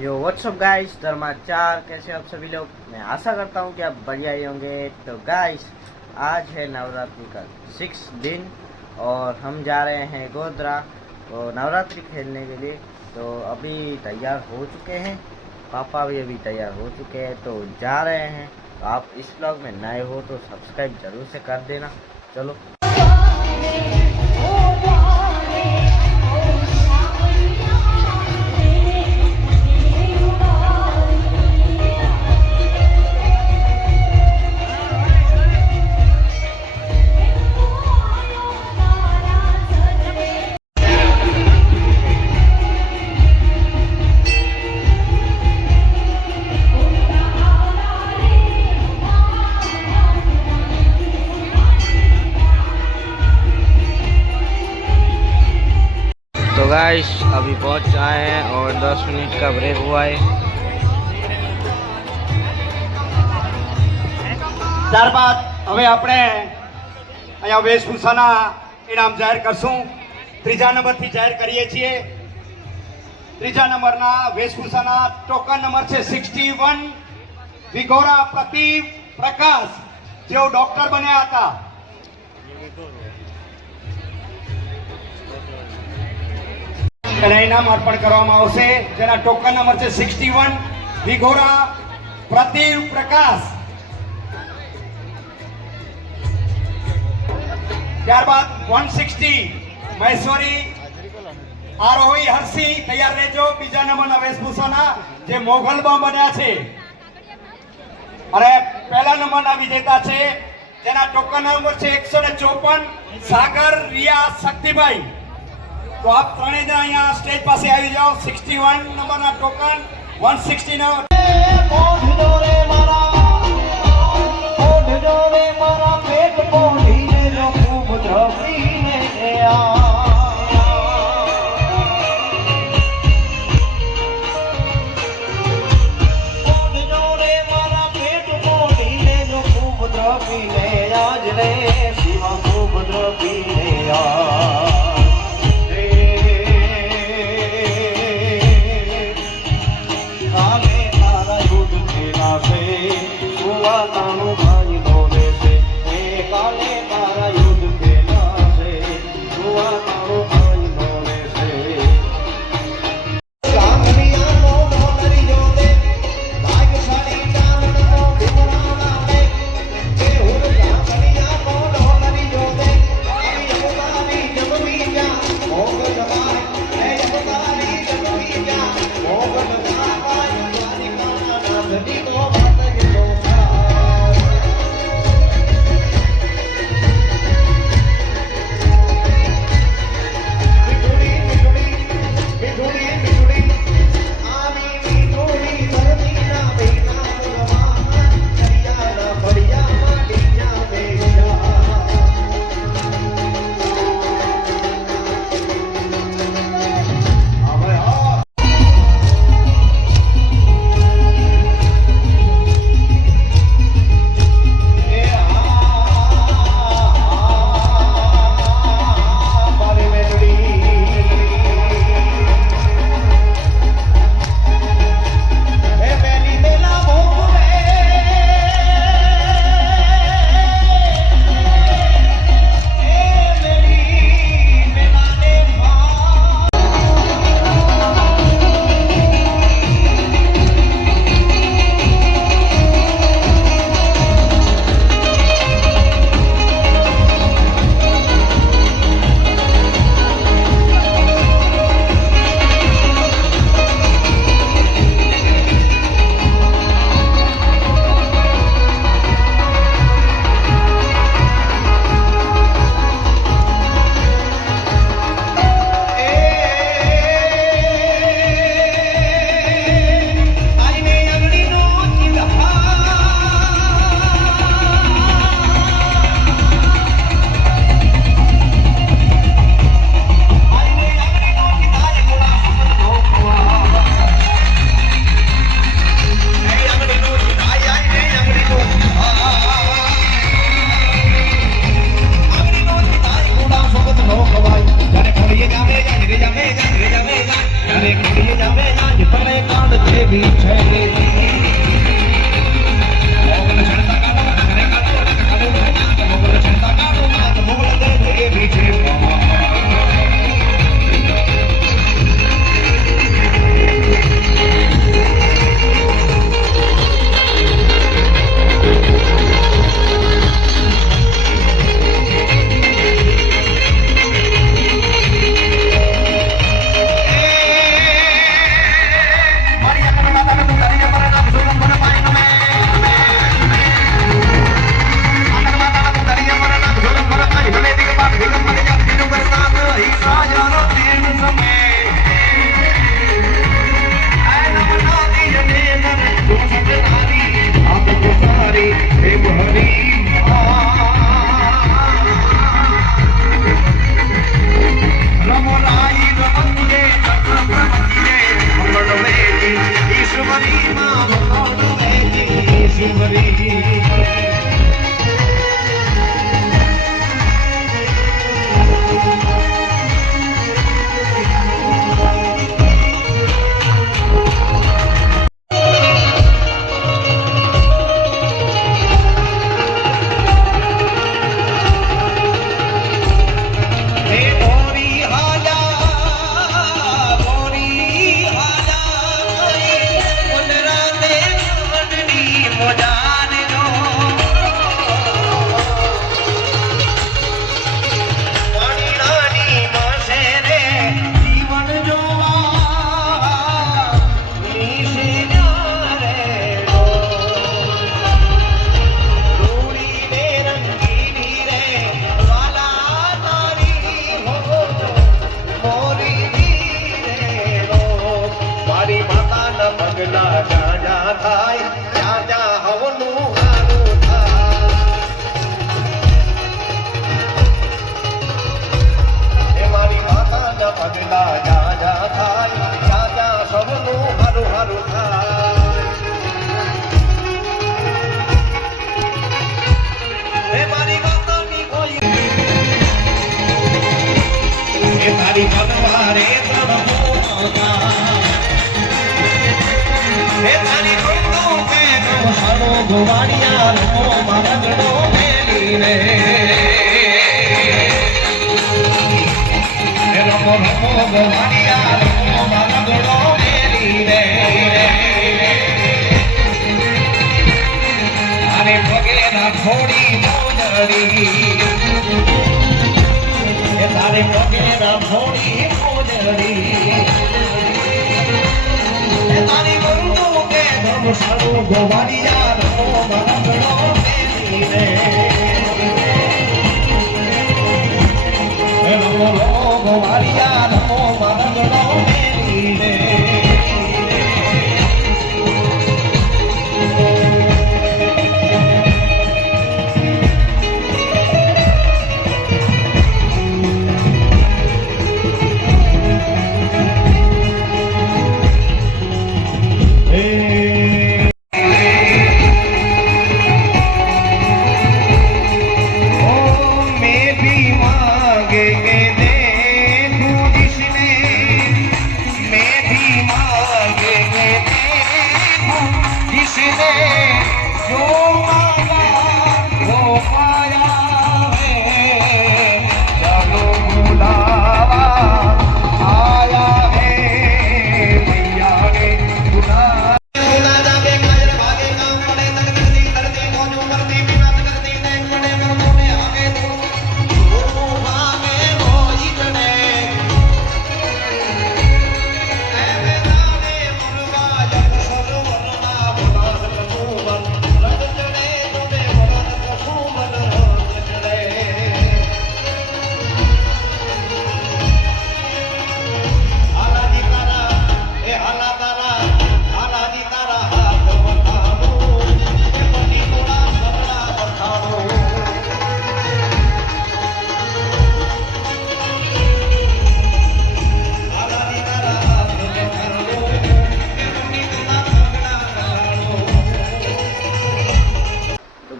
यो WhatsApp guys, धर्मा चार कैसे आप सभी लोग। मैं आशा करता हूँ कि आप बढ़िया ही होंगे। तो गाइस, आज है नवरात्रि का 6 दिन और हम जा रहे हैं गोधरा तो नवरात्रि खेलने के लिए। तो अभी तैयार हो चुके हैं, पापा भी अभी तैयार हो चुके हैं तो जा रहे हैं। तो आप इस ब्लॉग में नए हो तो सब्सक्राइब जरूर से कर देना। चलो। तो गाइस, अभी पहुंच आए हैं और 10 मिनट का ब्रेक हुआ है। ત્યારબાદ હવે આપણે અહીંયા વેશભૂષાના ઇનામ જાહેર કરશું। ત્રીજા નંબરથી જાહેર કરીએ છીએ। ત્રીજા નંબરના વેશભૂષાના ટોકન નંબર છે 61 વિગોરા પ્રતિક પ્રકાશ, જેઓ ડોક્ટર બન્યા હતા। એને ઇનામ અર્પણ કરવામાં આવશે, જેના ટોકન નંબર છે 61 વિગોરા પ્રતિક પ્રકાશ। ત્યારબાદ 160 મહેશ્વરી આરોહી હર્ષી, તૈયાર રહેજો। બીજા નંબરના વેશભૂષાના જે મોગલમાં બન્યા છે અને પહેલા નંબરના વિજેતા છે, જેના ટોકન નંબર છે 154 સાગર રિયા શક્તિભાઈ। તો આપ ત્રણેય જણા અહીંયા સ્ટેજ પાસે આવી જાઓ। 61 નંબરના ટોકન, 160 નંબર।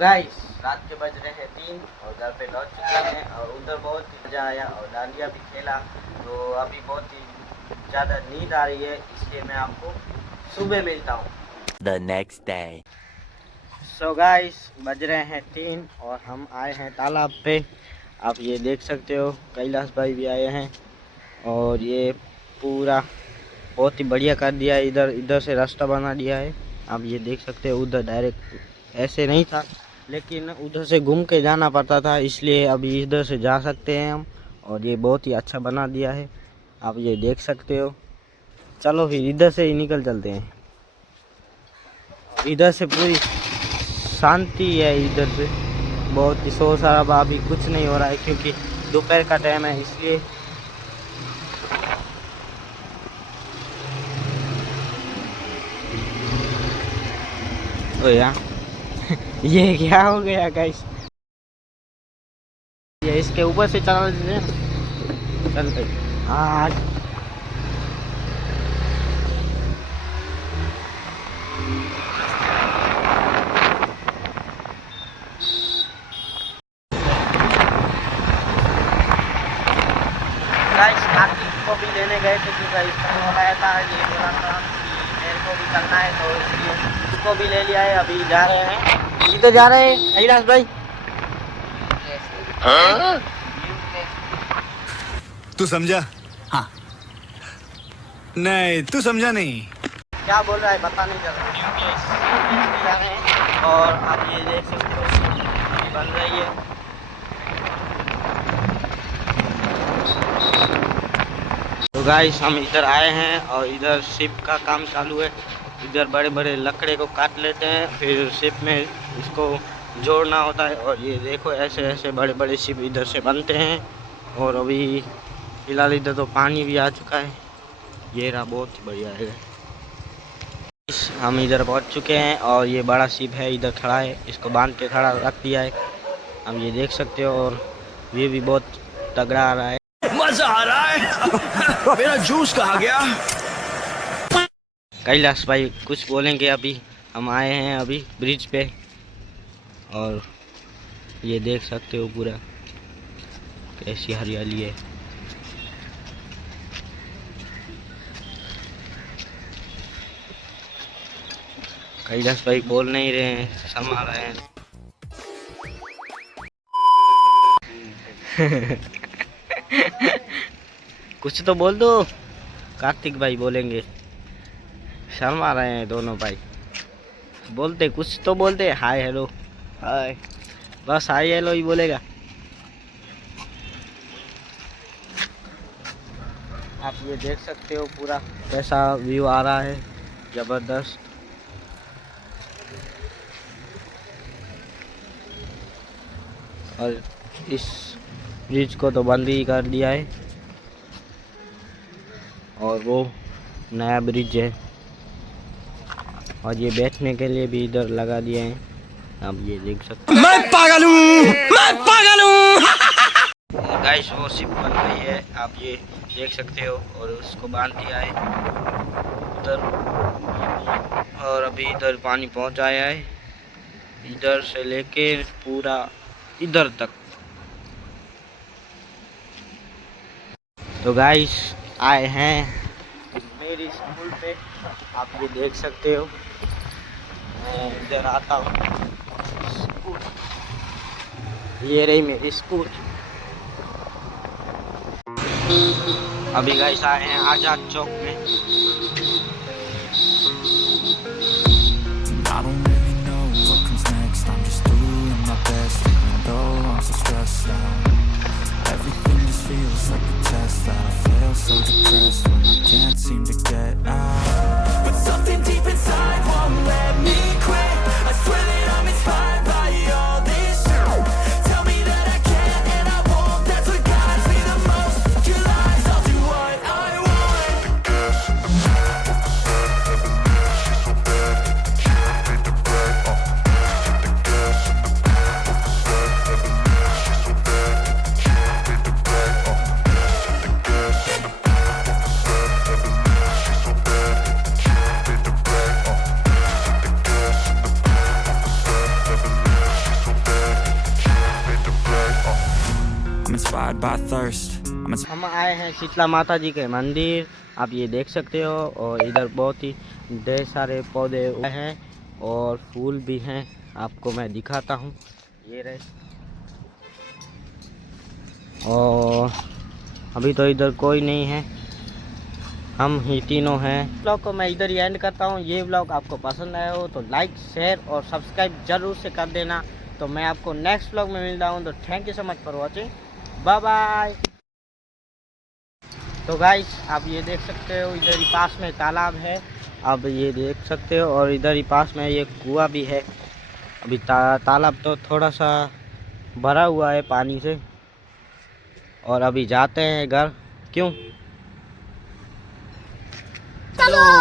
गाइस रात के बज रहे हैं 3 और घर पे लौट चुके हैं और उधर बहुत ही मज़ा आया और डांडिया भी खेला। तो अभी बहुत ही ज़्यादा नींद आ रही है, इसलिए मैं आपको सुबह मिलता हूँ। The next day. So guys बज रहे हैं 3 और हम आए हैं तालाब पे। आप ये देख सकते हो कैलाश भाई भी आए हैं और ये पूरा बहुत ही बढ़िया कर दिया है। इधर इधर से रास्ता बना दिया है। आप ये देख सकते हो उधर डायरेक्ट ऐसे नहीं था, लेकिन उधर से घूम के जाना पड़ता था, इसलिए अभी इधर से जा सकते हैं हम। और ये बहुत ही अच्छा बना दिया है, आप ये देख सकते हो। चलो फिर इधर से ही निकल चलते हैं। इधर से पूरी शांति है, इधर से बहुत ही शोर शराबा अभी कुछ नहीं हो रहा है क्योंकि दोपहर का टाइम है, इसलिए। ओ यार ये क्या हो गया गाइस, ये इसके ऊपर से चला दीजिए। चलते हाँ। गाइस कार्तिक को भी लेने गए थे कि गाइस बोला था, ये बोला था कि मेरे को भी करना है, तो इसलिए उसको भी ले लिया है। अभी जा रहे हैं, इधर जा रहे हैं कैलाश भाई। तू समझा? हाँ। नहीं, तू समझा नहीं। क्या बोल रहा है पता नहीं चल रहा। जा रहे हैं और आप ये देख सकते हो बन रही है। तो गाइस हम इधर आए हैं और इधर शिप का काम चालू है। इधर बड़े बड़े लकड़े को काट लेते हैं, फिर शिप में इसको जोड़ना होता है। और ये देखो ऐसे ऐसे बड़े बड़े शिप इधर से बनते हैं। और अभी फिलहाल इधर तो पानी भी आ चुका है। ये रहा, बहुत ही बढ़िया है। हम इधर पहुंच चुके हैं और ये बड़ा शिप है इधर खड़ा है, इसको बांध के खड़ा रख दिया है, हम ये देख सकते हो। और ये भी बहुत तगड़ा आ रहा है, मजा आ रहा है। मेरा जूस कहाँ गया? कैलाश भाई कुछ बोलेंगे। अभी हम आए हैं अभी ब्रिज पे और ये देख सकते हो पूरा कैसी हरियाली है। कैलाश भाई बोल नहीं रहे हैं, संभाल रहे हैं। कुछ तो बोल दो। कार्तिक भाई बोलेंगे, शर्मा रहे हैं दोनों भाई। बोलते कुछ तो बोलते, हाय हेलो। हाय, बस हाय हेलो ही बोलेगा। आप ये देख सकते हो पूरा कैसा व्यू आ रहा है, जबरदस्त। और इस ब्रिज को तो बंद ही कर दिया है और वो नया ब्रिज है। और ये बैठने के लिए भी इधर लगा दिए हैं, आप ये देख सकते हो। मैं पागल हूँ, मैं पागल हूँ। और गाइस वो शिप बन रही है, आप ये देख सकते हो। और उसको बांध दिया है उधर। और अभी इधर पानी पहुंच आया है, इधर से लेके पूरा इधर तक। तो गाइस आए हैं मेरी स्कूल पे, आप ये देख सकते हो। मैं इधर आता हूँ स्कूल, ये रही मेरी स्कूल। अभी गाइस आए हैं आजाद चौक में। I don't really know what comes next. I'm just doing my best, even though I'm so stressed out. Everything just feels like a test that I fail, so depressed when I can't seem to get out. But something deep inside won't let me quit. I swear that I'm inspired by all this shit. Tell me that I can and I won't. That's what guides me the most. Your lies, I'll do what I want. I'm inspired by thirst. हम आए हैं शीतला माता जी के मंदिर, आप ये देख सकते हो। और इधर बहुत ही ढेर सारे पौधे हैं और फूल भी हैं, आपको मैं दिखाता हूँ। ये रहे। और अभी तो इधर कोई नहीं है, हम ही तीनों हैं। ब्लॉग को मैं इधर ही एंड करता हूँ। ये ब्लॉग आपको पसंद आया हो तो लाइक, शेयर और सब्सक्राइब जरूर से कर देना। तो मैं आपको नेक्स्ट ब्लॉग में मिलता हूँ। तो thank you so much for watching, bye bye. तो गाइस आप ये देख सकते हो, इधर ही पास में तालाब है, आप ये देख सकते हो। और इधर ही पास में ये कुआं भी है। अभी तालाब तो थोड़ा सा भरा हुआ है पानी से। और अभी जाते हैं घर, क्यों? चलो।